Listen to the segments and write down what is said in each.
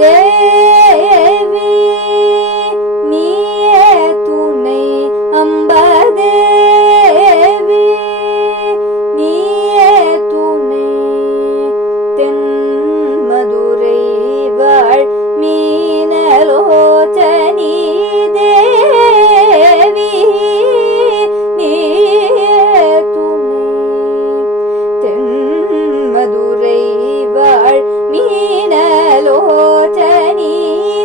தேவி நீயே துணை அம்பதேவி நீயே துணை தென் மதுரை வாழ் மீனலோச்சனி தேவி நீயே துணை தென் மதுரை வாழ் மீனலோச்சனி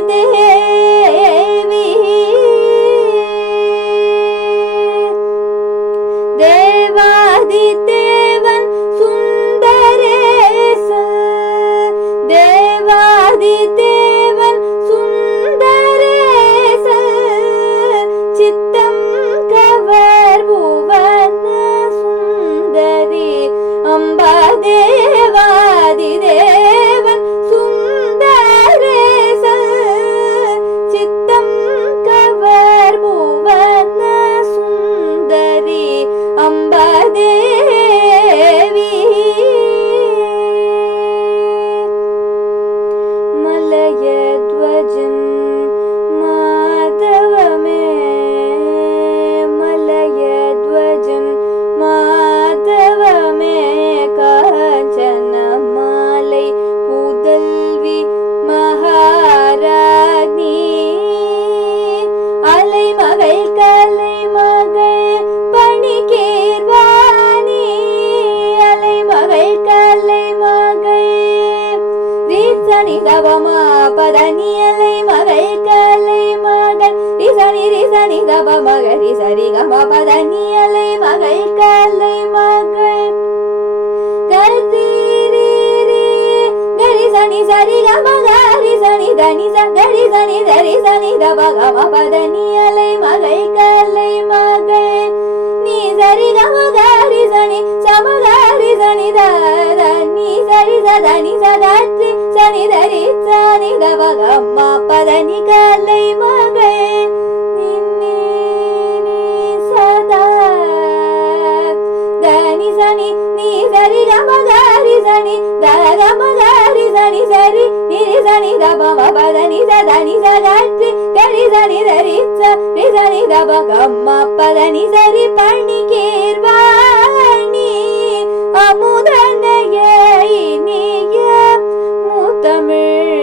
தேவி தேவாதிதேவன் சுந்தரேசன் தேவாதிதேவன் சுந்தரேசன் சித்தம் கவர் புவன சுந்தரி அம்பா தேவாதிதேவன் சுந்தரேசன் சித்தம் கவர் புவன சுந்தரி அம்பா தேவி மலயத்வஜன் மாதவமே மலயத்வஜன் மாதவமே காஞ்சன மாலை புதல்வி மகாராணி அலைமகள் கலைமகள் பணிகேர்வாணி அலைமகள் கலைமகள் ரிசனி தபமா பதனி அலைமகள் கலைமகள் ரிசனி ரிசனி தபமக ரிசரி கம பதனி அலைமகள் கலைமகள் கதிரி கரி சனி சரி கம கரி சனி தனி சரி சனி தரி சனி தப கம பதனி அலைமகள் கலைமகள் நீ சரி கம கரி சனி சமகரி சனி தத நீ சரி சதனி சதத்ரி சனி தரி சனி தப கம பதனி கலைமகள் நின்னி சதா தனி சனி நீ சரி கம கரி சனி தகம கரி சனி சரி நிரி சனி தபம பதனி சதனி சதத்ரி கரி சனி தரி சனி தப கம பதனி சரி பணிகேர்வாணி அமுதனைய இனிய முத்தமிழ்